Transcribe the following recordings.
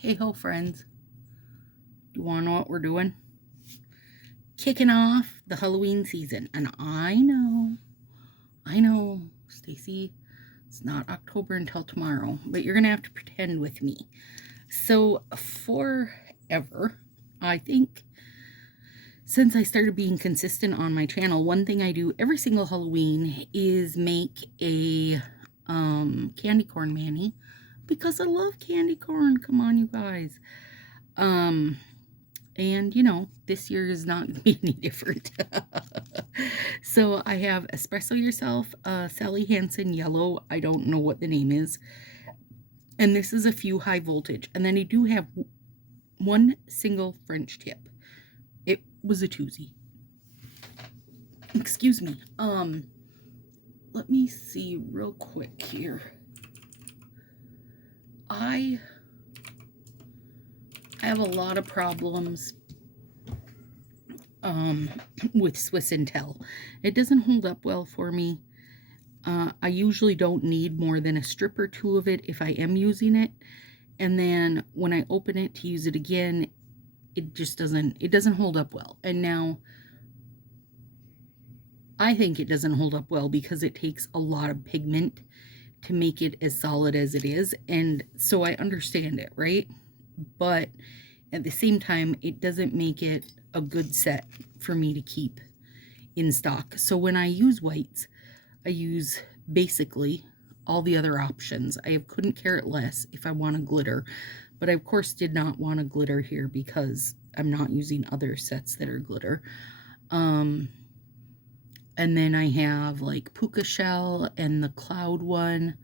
Hey ho, friends. Do you want to know what we're doing? Kicking off the Halloween season. And I know, Stacy, it's not October until tomorrow, but you're going to have to pretend with me. So, forever, I think, since I started being consistent on my channel, one thing I do every single Halloween is make a candy corn mani because I love candy corn. Come on, you guys. And this year is not going to be any different. So I have Espresso Yourself, Sally Hansen Yellow. I don't know what the name is. And this is a few high voltage. And then I do have one single French tip. It was a twosie. Excuse me. Let me see real quick here. I have a lot of problems with Swiss Intel. It doesn't hold up well for me. I usually don't need more than a strip or two of it if I am using it. And then when I open it to use it again, it doesn't hold up well. And now I think it doesn't hold up well because it takes a lot of pigment to make it as solid as it is. And so I understand it, right? But at the same time, it doesn't make it a good set for me to keep in stock. So when I use whites, I use basically all the other options. I couldn't care less if I want a glitter, but I of course did not want a glitter here because I'm not using other sets that are glitter. And then I have like Puka Shell and the Cloud one.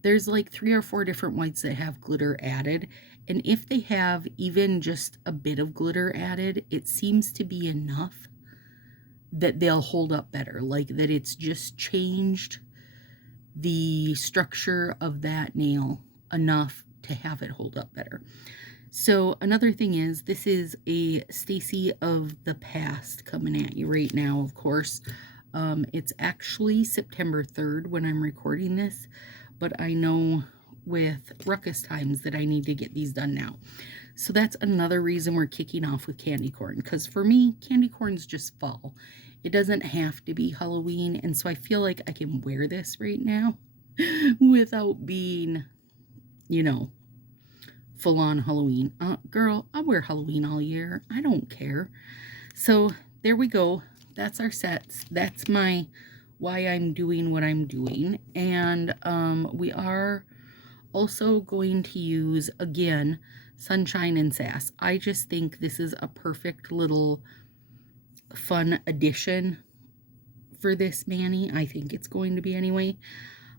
There's like 3 or 4 different whites that have glitter added. And if they have even just a bit of glitter added, it seems to be enough that they'll hold up better. Like that it's just changed the structure of that nail enough to have it hold up better. So another thing is, this is a Stacy of the past coming at you right now, of course. It's actually September 3rd when I'm recording this, but I know with ruckus times that I need to get these done now. So that's another reason we're kicking off with candy corn, because for me, candy corn's just fall. It doesn't have to be Halloween, and so I feel like I can wear this right now without being, full-on Halloween. Girl, I'll wear Halloween all year. I don't care. So there we go. That's our sets. That's why I'm doing what I'm doing. And we are also going to use, again, Sunshine and Sass. I just think this is a perfect little fun addition for this mani. I think it's going to be anyway.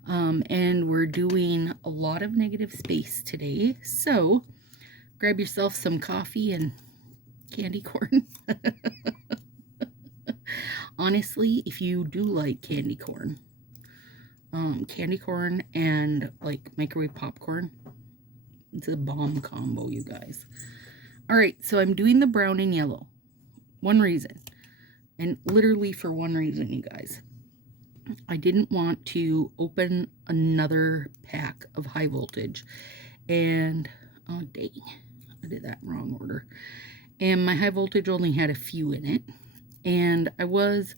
And we're doing a lot of negative space today. So grab yourself some coffee and candy corn. Honestly, if you do like candy corn and like microwave popcorn, it's a bomb combo, you guys. All right, so I'm doing the brown and yellow. One reason, and literally for one reason, you guys. I didn't want to open another pack of high voltage, and oh dang, I did that in wrong order. And my high voltage only had a few in it, and I was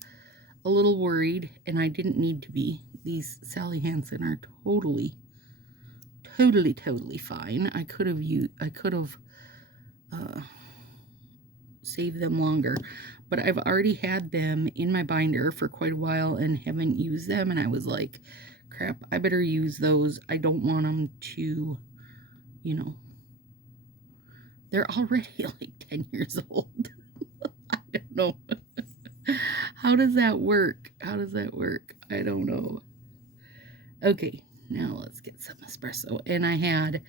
a little worried, and I didn't need to be. These Sally Hansen are totally fine. I could have saved them longer, but I've already had them in my binder for quite a while and haven't used them, and I was like, crap, I better use those. I don't want them to, they're already like 10 years old. I don't know. How does that work? I don't know. Okay, now let's get some espresso. And I had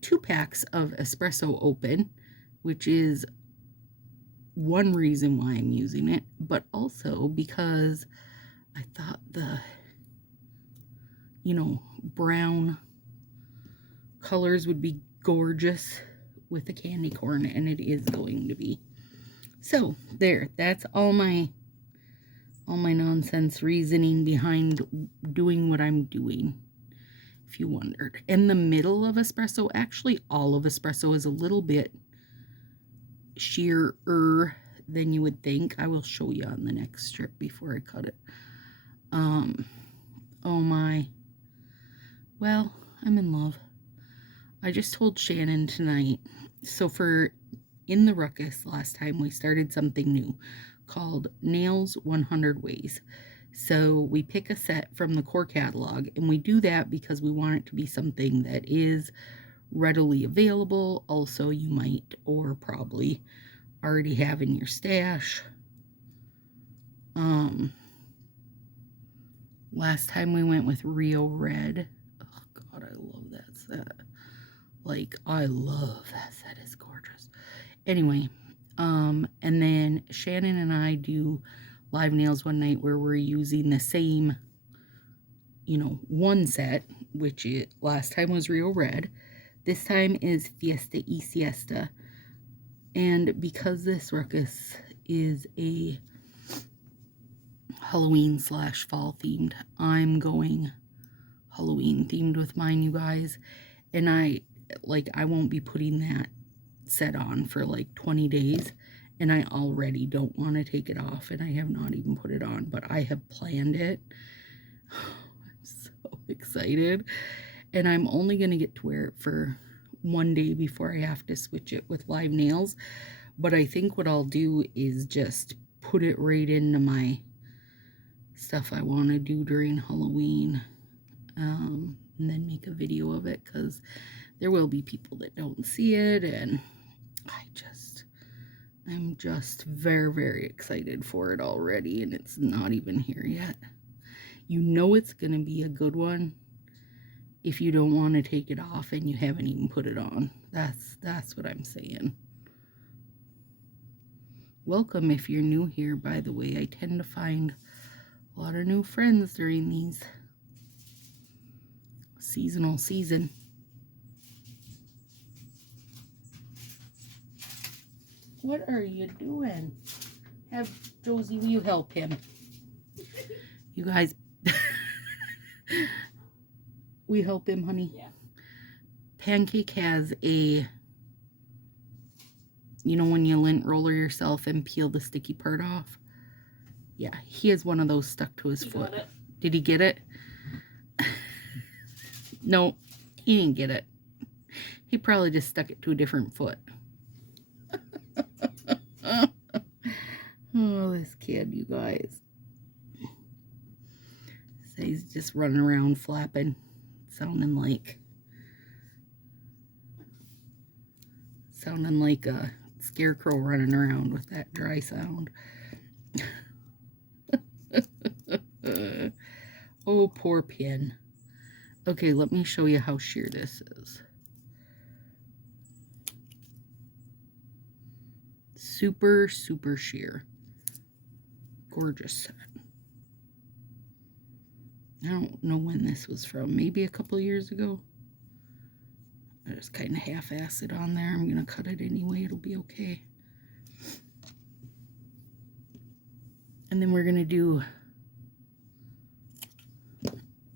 2 packs of espresso open, which is one reason why I'm using it, but also because I thought the, brown colors would be gorgeous with the candy corn, and it is going to be. So there, that's all my nonsense reasoning behind doing what I'm doing. if you wondered. And the middle of espresso, actually all of espresso is a little bit sheerer than you would think. I will show you on the next strip before I cut it. Oh my. Well, I'm in love. I just told Shannon tonight. So for in the ruckus last time, we started something new called Nails 100 Ways. So we pick a set from the core catalog, and we do that because we want it to be something that is readily available. Also, you might or probably already have in your stash. Last time we went with Rio Red. Oh God, I love that set. Like, I love that set. It's gorgeous. Anyway, and then Shannon and I do live nails one night where we're using the same, you know, one set, which last time was Rio Red. This time is Fiesta y Siesta. And because this ruckus is a Halloween / fall themed, I'm going Halloween themed with mine, you guys. And I won't be putting that set on for like 20 days. And I already don't want to take it off. And I have not even put it on. But I have planned it. I'm so excited. And I'm only going to get to wear it for one day before I have to switch it with live nails. But I think what I'll do is just put it right into my stuff I want to do during Halloween. And then make a video of it, because there will be people that don't see it, and I'm just very, very excited for it already, and it's not even here yet. You know it's going to be a good one if you don't want to take it off and you haven't even put it on. That's what I'm saying. Welcome if you're new here, by the way. I tend to find a lot of new friends during these seasonal season. What are you doing? Have Josie, will you help him? You guys, we help him, honey? Yeah. Pancake has a, you know when you lint roller yourself and peel the sticky part off? Yeah, he has one of those stuck to his foot. Did he get it? No, he didn't get it. He probably just stuck it to a different foot. Oh, this kid, you guys. So he's just running around flapping, sounding like a scarecrow running around with that dry sound. Oh, poor pin. Okay, let me show you how sheer this is. Super, super sheer. Gorgeous set. I don't know when this was from. Maybe a couple years ago. I just kind of half-assed it on there. I'm going to cut it anyway. It'll be okay. And then we're going to do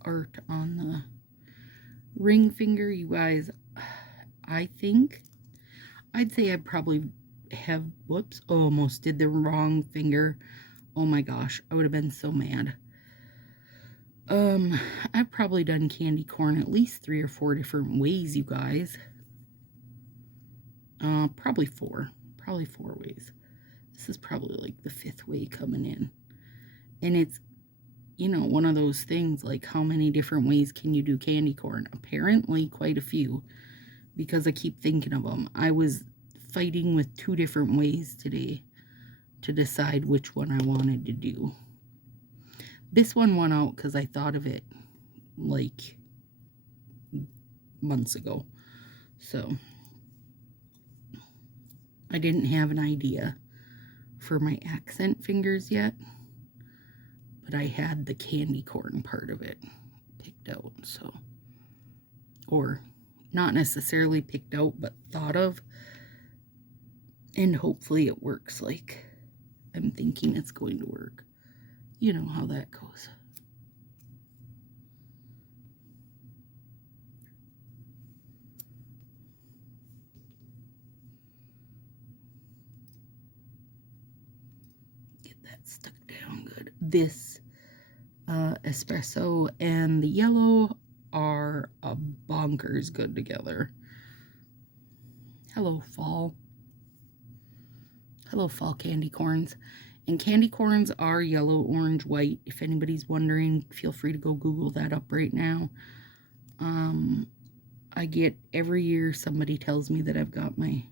art on the ring finger. You guys, I'd say I probably have, whoops, almost did the wrong finger. Oh my gosh, I would have been so mad. I've probably done candy corn at least 3 or 4 different ways, you guys. Probably 4 ways. This is probably like the 5th way coming in. And it's, you know, one of those things, like how many different ways can you do candy corn? Apparently quite a few, because I keep thinking of them. I was fighting with 2 different ways today to decide which one I wanted to do. This one won out because I thought of it like months ago. So I didn't have an idea for my accent fingers yet, but I had the candy corn part of it picked out. So, or not necessarily picked out, but thought of. And hopefully it works like I'm thinking it's going to work. You know how that goes. stuck down good. This espresso and the yellow are a bonkers good together. Hello, fall. Hello, fall candy corns. And candy corns are yellow, orange, white. If anybody's wondering, feel free to go Google that up right now. I get every year somebody tells me that I've got my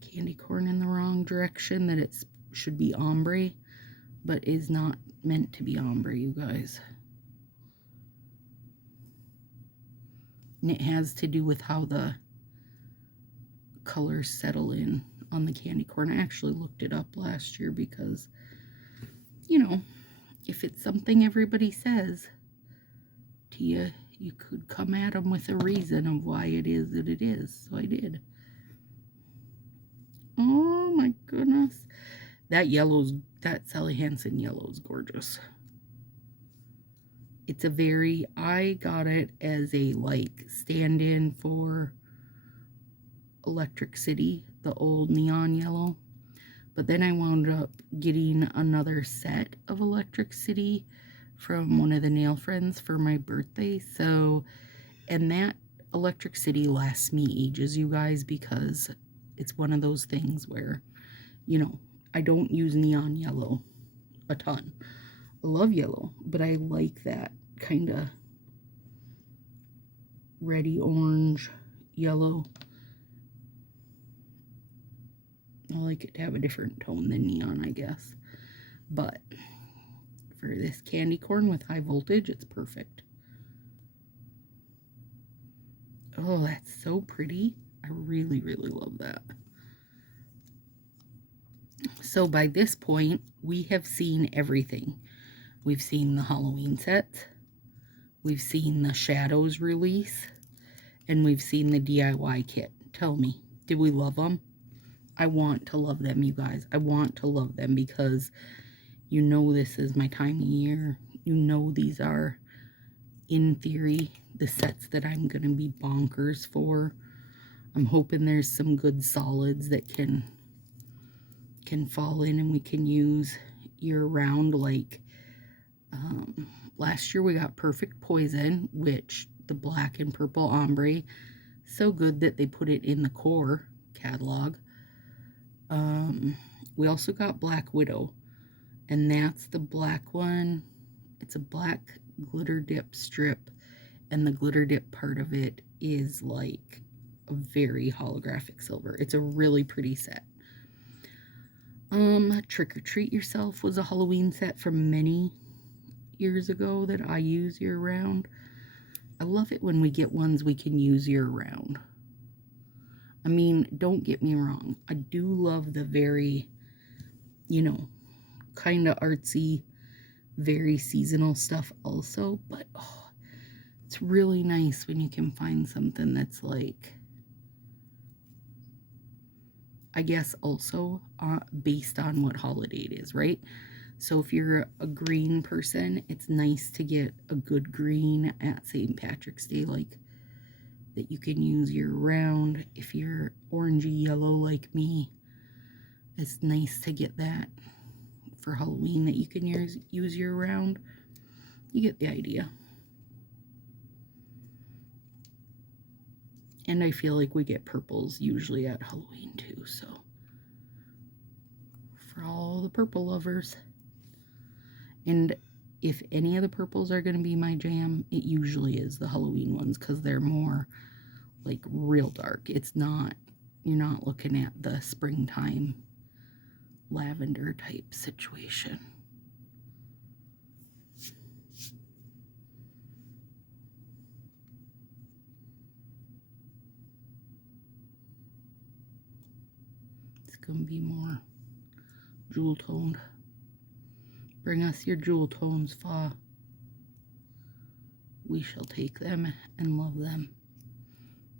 candy corn in the wrong direction, that it should be ombre, but is not meant to be ombre, you guys. And it has to do with how the colors settle in on the candy corn. I actually looked it up last year because, you know, if it's something everybody says to you, you could come at them with a reason of why it is that it is. So I did. Oh my goodness. That Sally Hansen yellow is gorgeous. It's a very, I got it as a like stand-in for Electric City, the old neon yellow. But then I wound up getting another set of Electric City from one of the nail friends for my birthday. So, and that Electric City lasts me ages, you guys, because it's one of those things where, you know, I don't use neon yellow a ton. I love yellow, but I like that kind of reddy orange yellow. I like it to have a different tone than neon, I guess. But for this candy corn with high voltage, it's perfect. Oh, that's so pretty. I really, really love that. So by this point, we have seen everything. We've seen the Halloween sets. We've seen the Shadows release. And we've seen the DIY kit. Tell me, did we love them? I want to love them, you guys. I want to love them because you know this is my time of year. You know these are, in theory, the sets that I'm going to be bonkers for. I'm hoping there's some good solids that can fall in and we can use year-round. Like last year we got Perfect Poison, which the black and purple ombre, so good that they put it in the core catalog. We also got Black Widow, and that's the black one. It's a black glitter dip strip, and the glitter dip part of it is like a very holographic silver. It's a really pretty set. Trick or Treat Yourself was a Halloween set from many years ago that I use year round. I love it when we get ones we can use year round. I mean, don't get me wrong. I do love the very, you know, kind of artsy, very seasonal stuff also. But, oh, it's really nice when you can find something that's like, I guess also based on what holiday it is, right? So if you're a green person, it's nice to get a good green at St. Patrick's Day, like that you can use year round. If you're orangey yellow like me, it's nice to get that for Halloween that you can use year round. You get the idea. And I feel like we get purples usually at Halloween too, so for all the purple lovers. And if any of the purples are going to be my jam, it usually is the Halloween ones because they're more like real dark. It's not, you're not looking at the springtime lavender type situation. It's going to be more jewel toned. Bring us your jewel tones, Fa. We shall take them and love them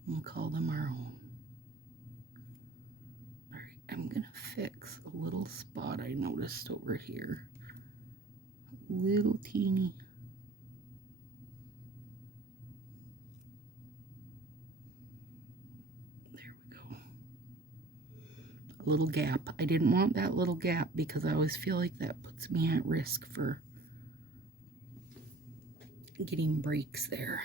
and call them our own. Alright, I'm going to fix a little spot I noticed over here. Little teeny. There we go. a little gap. I didn't want that little gap because I always feel like that puts me at risk for getting breaks there.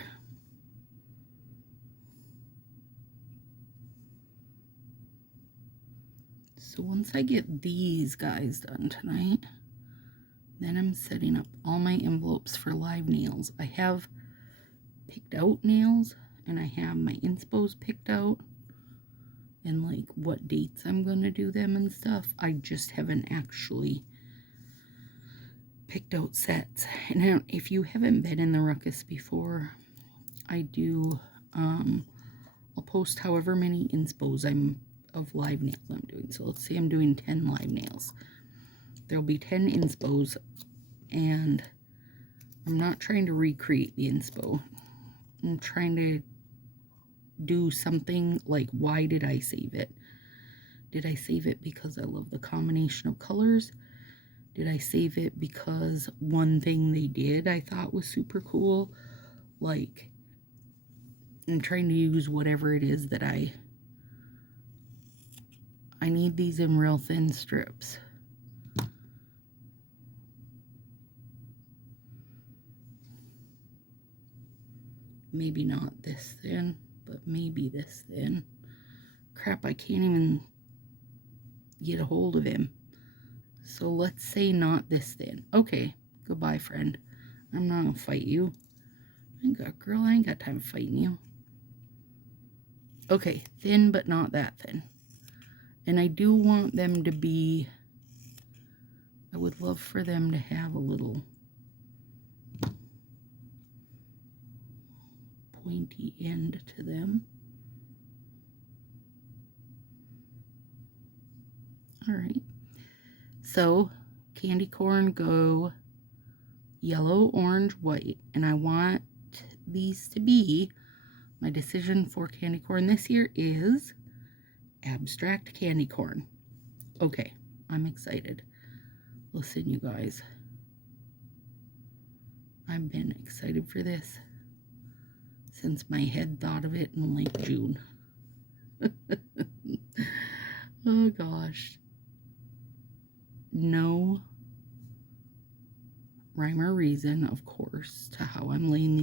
So once I get these guys done tonight, then I'm setting up all my envelopes for live nails. I have picked out nails and I have my inspos picked out and like what dates I'm going to do them and stuff. I just haven't actually picked out sets. And if you haven't been in the ruckus before, I do, I'll post however many inspos of live nails I'm doing. So let's say I'm doing 10 live nails. There'll be 10 inspos, and I'm not trying to recreate the inspo. I'm trying to do something like, why did I save it? Did I save it because I love the combination of colors? Did I save it because one thing they did I thought was super cool? Like, I'm trying to use whatever it is that I need these in real thin strips. Maybe not this thin, but maybe this thin. Crap, I can't even get a hold of him. So let's say not this thin. Okay, goodbye, friend. I'm not gonna fight you. Girl, I ain't got time fighting you. Okay, thin, but not that thin. And I do want them to be, I would love for them to have a little pointy end to them. All right. So, candy corn go yellow, orange, white. And I want these to be, my decision for candy corn this year is abstract candy corn. Okay, I'm excited. Listen, you guys. I've been excited for this since my head thought of it in like June. Oh gosh. No rhyme or reason, of course, to how I'm laying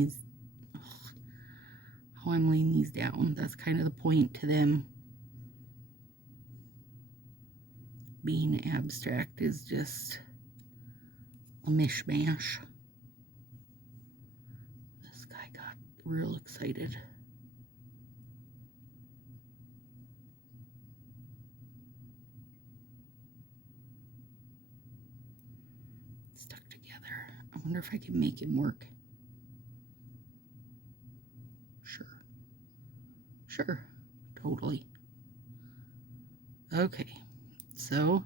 these down. That's kind of the point to them being abstract, is just a mishmash. This guy got real excited. Stuck together. I wonder if I can make him work. Sure, totally. Okay, so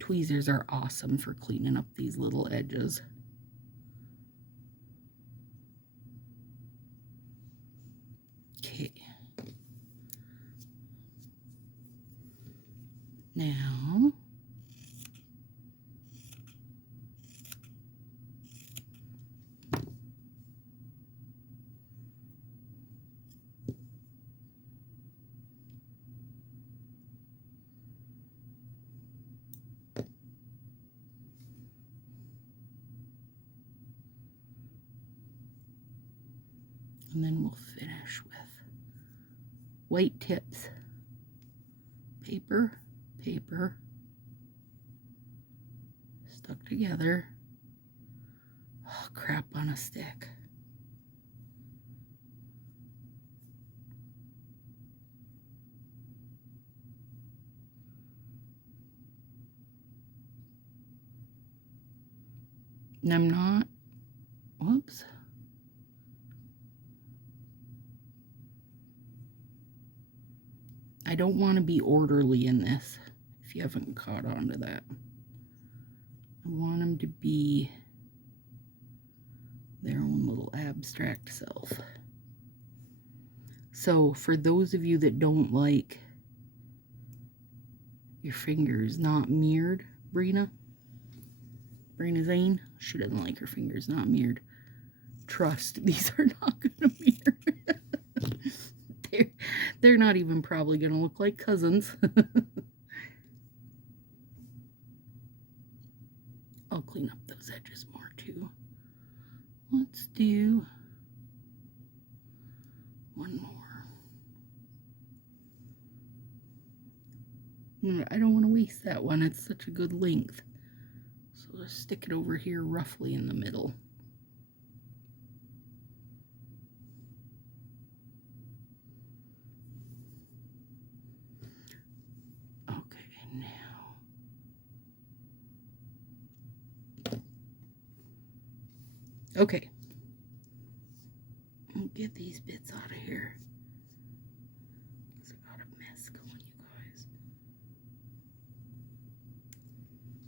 tweezers are awesome for cleaning up these little edges. Okay. Now, and then we'll finish with white tips. Paper, paper, stuck together. Oh, crap on a stick. And I'm not, whoops. I don't want to be orderly in this, if you haven't caught on to that. I want them to be their own little abstract self. So for those of you that don't like your fingers not mirrored, Brina Zane, she doesn't like her fingers not mirrored. Trust, these are not going to mirror. They're not even probably going to look like cousins. I'll clean up those edges more too. Let's do one more. I don't want to waste that one. It's such a good length. So let's stick it over here roughly in the middle. Okay, now. Okay. I'll get these bits out of here. It's got a mess going, you guys.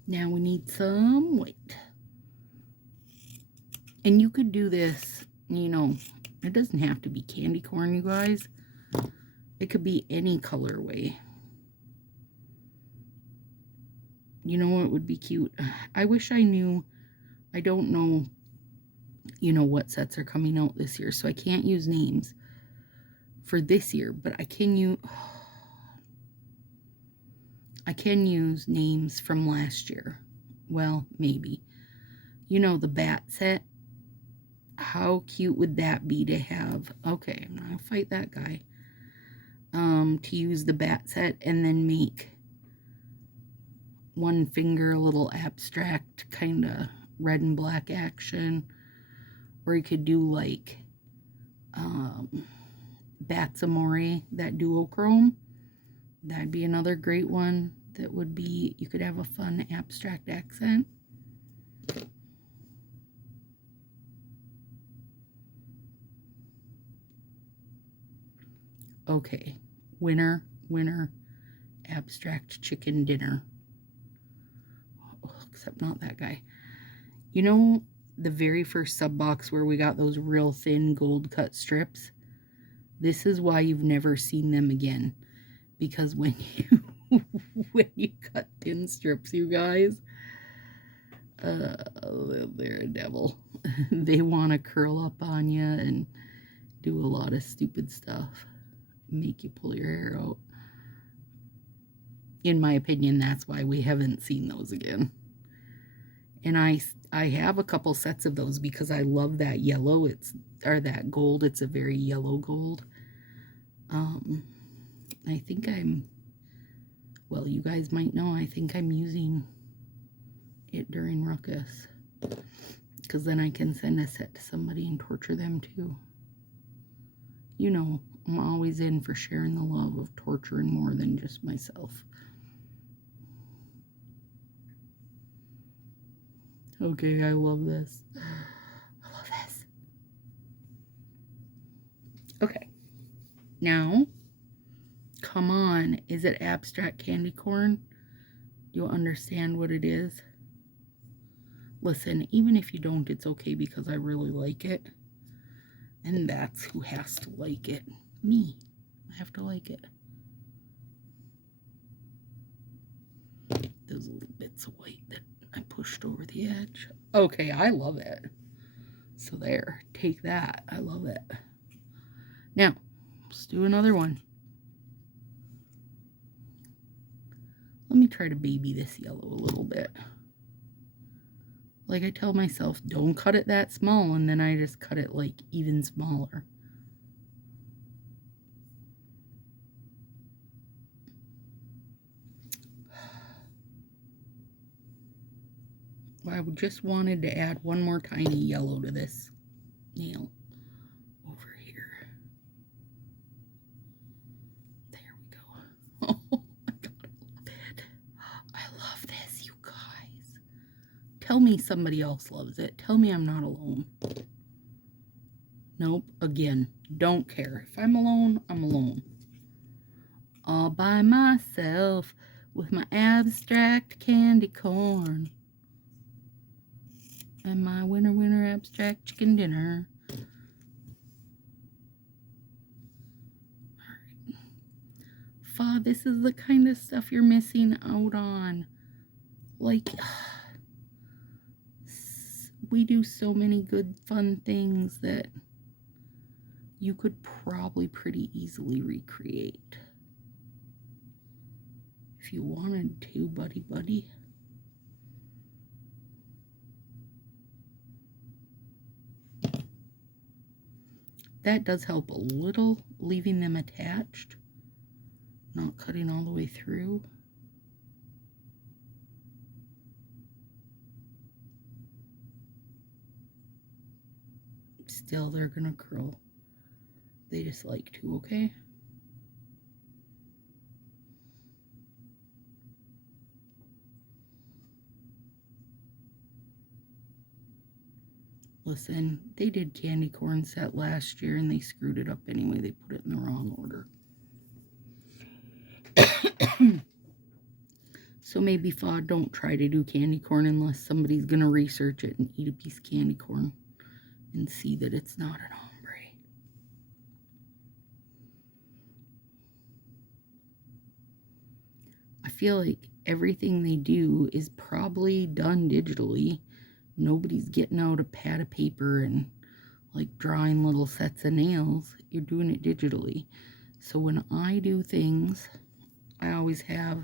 Now we need some white. And you could do this, you know, it doesn't have to be candy corn, you guys. It could be any colorway. You know what would be cute? I wish I knew. I don't know, you know, what sets are coming out this year, so I can't use names for this year, but I can use names from last year. Well, maybe. You know, the bat set. How cute would that be to have? Okay, I'm not gonna fight that guy. To use the bat set and then make one finger a little abstract kind of red and black action, or you could do like Bats Amore, that duochrome. That'd be another great one. That would be, you could have a fun abstract accent. Okay, winner, abstract chicken dinner. Oh, except not that guy. You know, the very first sub box where we got those real thin gold cut strips? This is why you've never seen them again. Because when you cut thin strips, you guys, they're a devil. They want to curl up on you and do a lot of stupid stuff. Make you pull your hair out. In my opinion, that's why we haven't seen those again. And I have a couple sets of those because I love that yellow. Or that gold. It's a very yellow gold. I think well, you guys might know, I think I'm using it during Ruckus. Because then I can send a set to somebody and torture them too. You know, I'm always in for sharing the love of torturing more than just myself. Okay, I love this. I love this. Okay. Now, come on. Is it abstract candy corn? Do you understand what it is? Listen, even if you don't, it's okay because I really like it. And that's who has to like it. Me. I have to like it. Those little bits of white that I pushed over the edge. Okay, I love it. So there, take that. I love it. Now, let's do another one. Let me try to baby this yellow a little bit. Like I tell myself, don't cut it that small, and then I just cut it like even smaller. I just wanted to add one more tiny yellow to this nail over here. There we go. Oh my God, I love it. I love this, you guys. Tell me somebody else loves it. Tell me I'm not alone. Nope, again, don't care. If I'm alone, I'm alone. All by myself with my abstract candy corn. And my winner abstract chicken dinner. Alright. Fa, this is the kind of stuff you're missing out on. Like, we do so many good, fun things that you could probably pretty easily recreate. If you wanted to, buddy. That does help a little, leaving them attached, not cutting all the way through. Still, they're gonna curl. They just like to, okay? Listen, they did candy corn set last year and they screwed it up anyway. They put it in the wrong order. So maybe Fa, don't try to do candy corn unless somebody's going to research it and eat a piece of candy corn and see that it's not an ombre. I feel like everything they do is probably done digitally. Nobody's getting out a pad of paper and like drawing little sets of nails. You're doing it digitally. So when I do things, I always have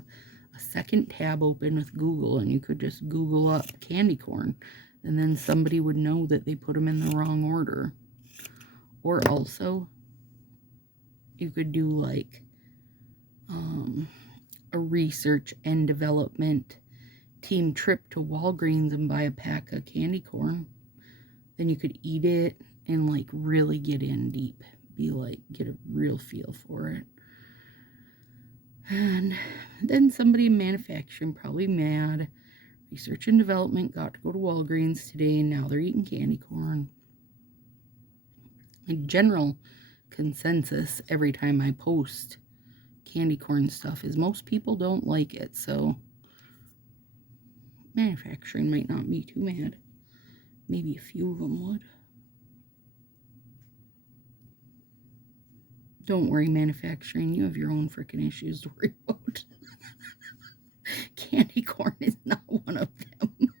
a second tab open with Google, and you could just Google up candy corn, and then somebody would know that they put them in the wrong order. Or also, you could do like a research and development team trip to Walgreens and buy a pack of candy corn. Then you could eat it and like really get in deep, be like, get a real feel for it. And then somebody in manufacturing, probably mad, research and development, got to go to Walgreens today and now they're eating candy corn. A general consensus every time I post candy corn stuff is most people don't like it, so manufacturing might not be too mad. Maybe a few of them would. Don't worry, manufacturing, you have your own freaking issues to worry about. Candy corn is not one of them.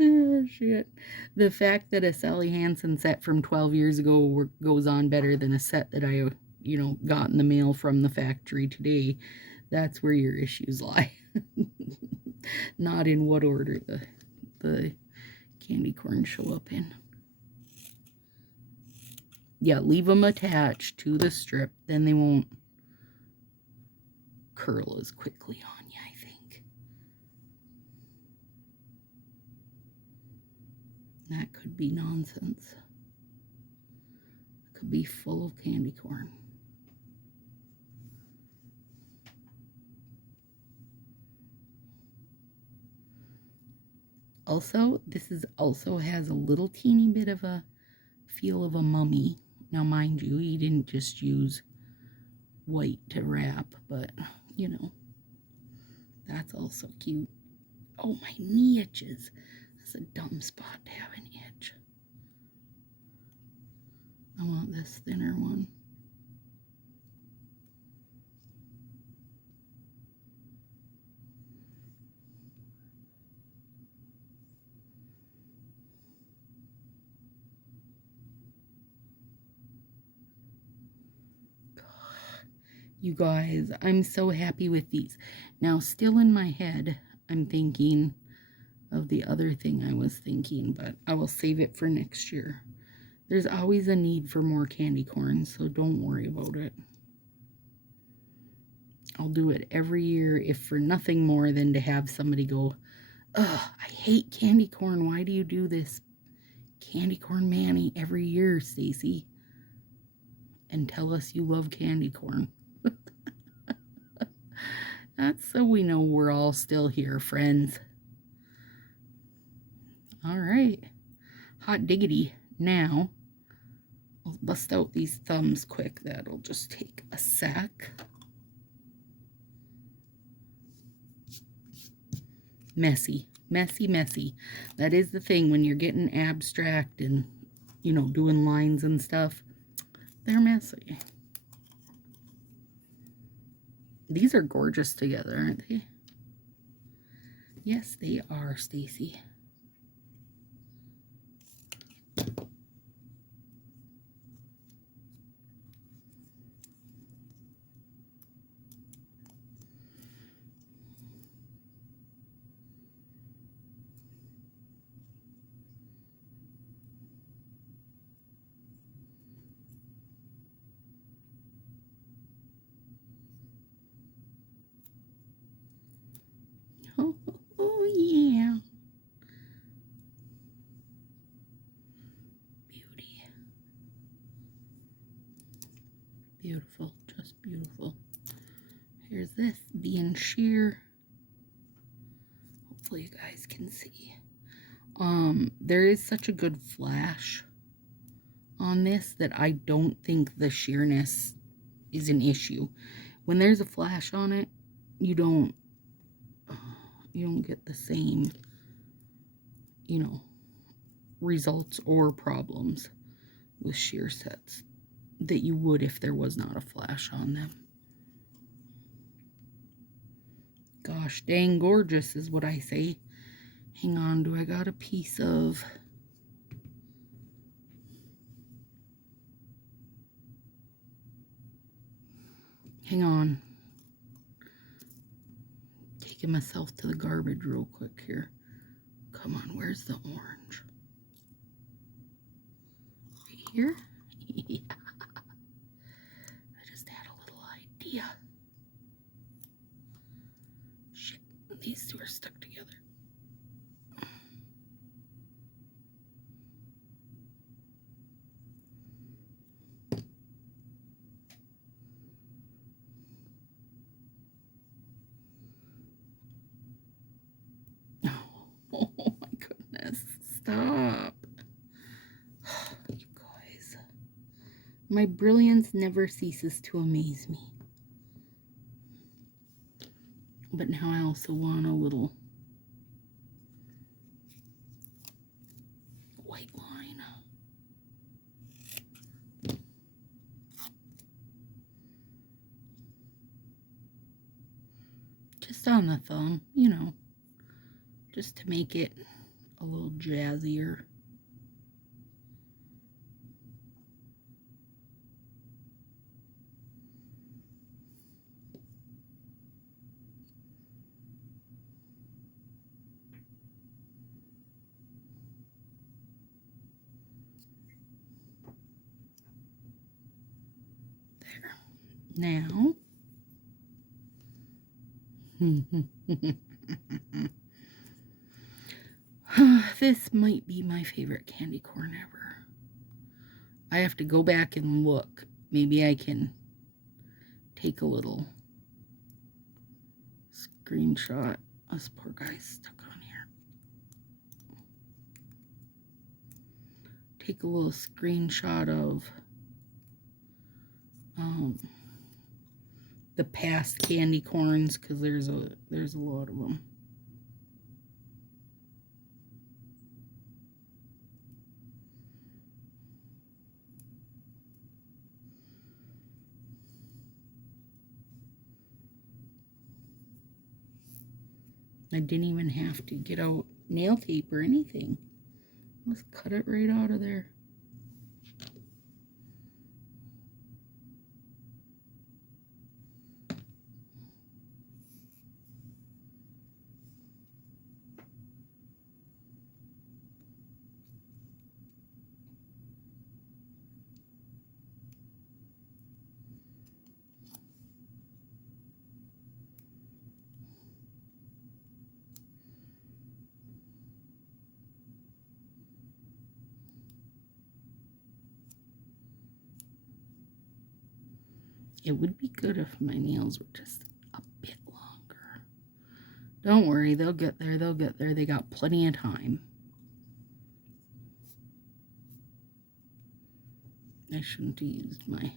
Oh, shit. The fact that a Sally Hansen set from 12 years ago goes on better than a set that I, got in the mail from the factory today, that's where your issues lie. Not in what order the candy corn show up in. Yeah, leave them attached to the strip, then they won't curl as quickly on you, I think. That could be nonsense. It could be full of candy corn. Also, this also has a little teeny bit of a feel of a mummy. Now, mind you, he didn't just use white to wrap, but, that's also cute. Oh, my knee itches. That's a dumb spot to have an itch. I want this thinner one. You guys, I'm so happy with these. Now, still in my head, I'm thinking of the other thing I was thinking, but I will save it for next year. There's always a need for more candy corn, so don't worry about it. I'll do it every year, if for nothing more than to have somebody go, ugh, I hate candy corn. Why do you do this candy corn Manny every year, Stacy? And tell us you love candy corn. That's so we know we're all still here, friends. All right. Hot diggity. Now, I'll bust out these thumbs quick. That'll just take a sec. Messy. Messy, messy. That is the thing when you're getting abstract and, doing lines and stuff. They're messy. These are gorgeous together, aren't they? Yes, they are, Stacy. Beautiful, just beautiful. Here's this being sheer. Hopefully you guys can see. There is such a good flash on this that I don't think the sheerness is an issue. When there's a flash on it, you don't get the same, you know, results or problems with shear sets that you would if there was not a flash on them. Gosh dang gorgeous is what I say. Hang on, do I got a piece of... Hang on. Taking myself to the garbage real quick here. Come on, where's the orange? Right here? Yeah. I just had a little idea. Shit, these two are stuck together. Oh my goodness, stop. You guys. My brilliance never ceases to amaze me. But now I also want a little white line. Just on the thumb, you know, just to make it a little jazzier. There. Now, this might be my favorite candy corn ever. I have to go back and look. Maybe I can take a little screenshot. This poor guy's stuck on here. Take a little screenshot of the past candy corns, because there's a lot of them. I didn't even have to get out nail tape or anything. Let's cut it right out of there. It would be good if my nails were just a bit longer. Don't worry, they'll get there, they'll get there. They got plenty of time. I shouldn't have used my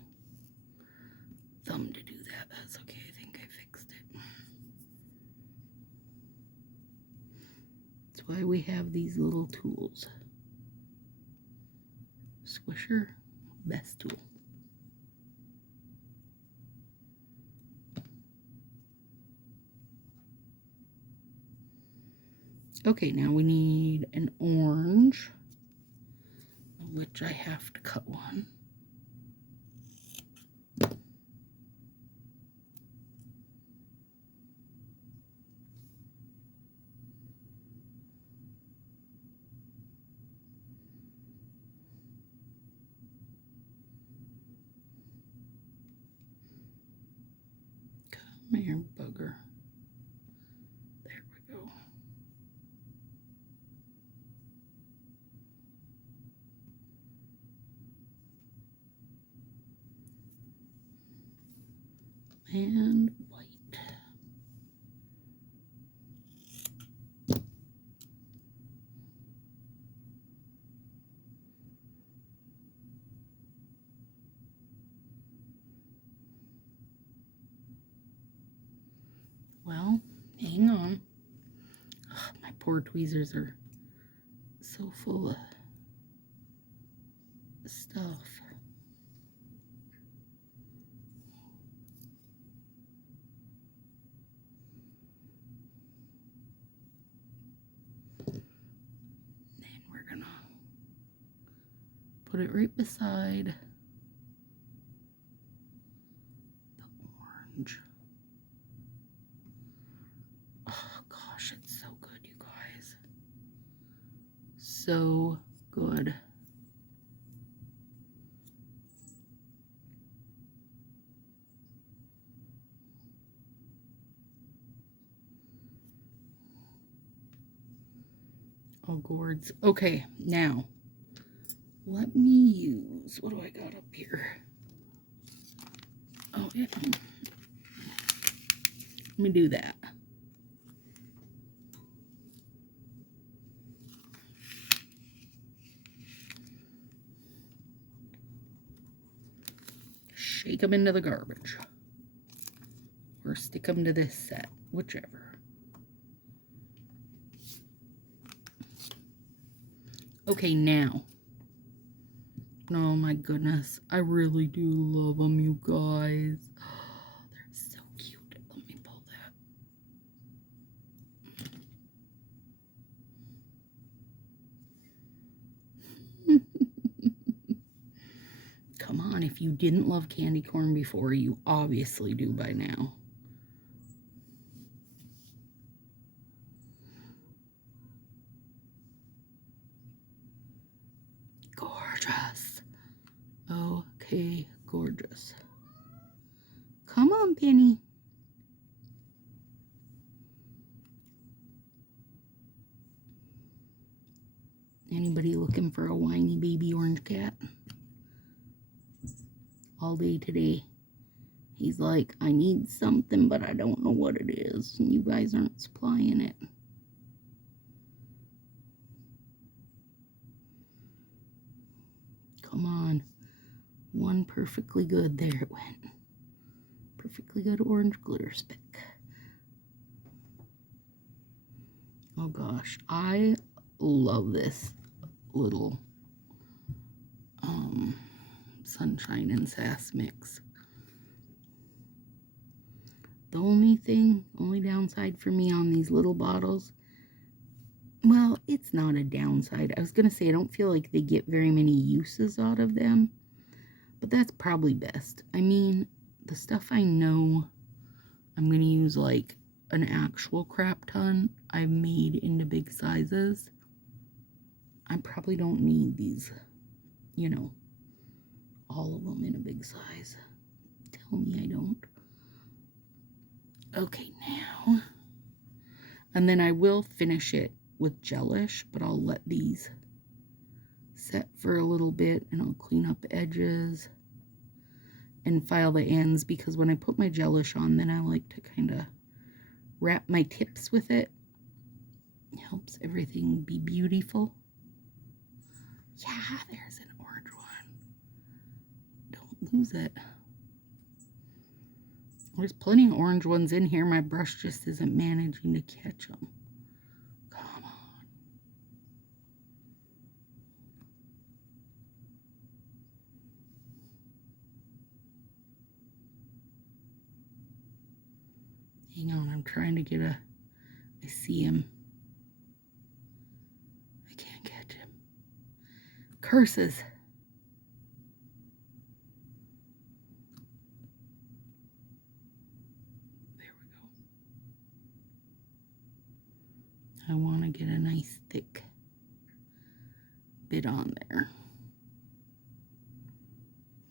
thumb to do that. That's okay, I think I fixed it. That's why we have these little tools. Swisher, best tool. Okay, now we need an orange, of which I have to cut one. Come here, bugger. There we go. and white. Well, hang on. Ugh, my poor tweezers are so full of stuff. Then we're gonna put it right beside the orange. Oh gosh, it's so good, you guys. So good. Oh, gourds. Okay, now let me use, what do I got up here? Oh, yeah. Let me do that. Shake them into the garbage. Or stick them to this set, whichever. Okay, now. Oh my goodness. I really do love them, you guys. Oh, they're so cute. Let me pull that. Come on, if you didn't love candy corn before, you obviously do by now. Gorgeous. Okay, gorgeous. Come on, Penny. Anybody looking for a whiny baby orange cat? All day today. He's like, I need something, but I don't know what it is. And you guys aren't supplying it. Come on. One perfectly good. There it went. Perfectly good orange glitter speck. Oh gosh. I love this little sunshine and sass mix. The only downside for me on these little bottles, well, it's not a downside. I was going to say I don't feel like they get very many uses out of them, but that's probably best. I mean, the stuff I know I'm going to use like an actual crap ton I've made into big sizes. I probably don't need these, you know, all of them in a big size. Tell me I don't. Okay, now, and then I will finish it with gelish, but I'll let these set for a little bit and I'll clean up edges and file the ends, because when I put my gelish on, then I like to kind of wrap my tips with it. It helps everything be beautiful. Yeah, there's an orange one. Don't lose it. There's plenty of orange ones in here. My brush just isn't managing to catch them. Come on. Hang on, I'm trying to get I see him. I can't catch him. Curses. There we go. I want to get a nice thick bit on there.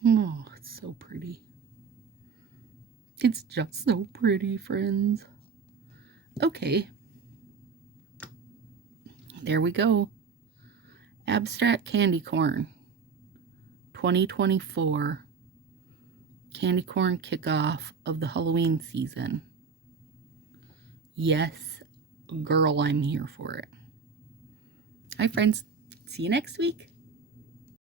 Oh, it's so pretty. It's just so pretty, friends. Okay. There we go. Abstract Candy Corn 2024 Candy corn kickoff of the Halloween season. Yes, girl, I'm here for it. Hi, friends. See you next week.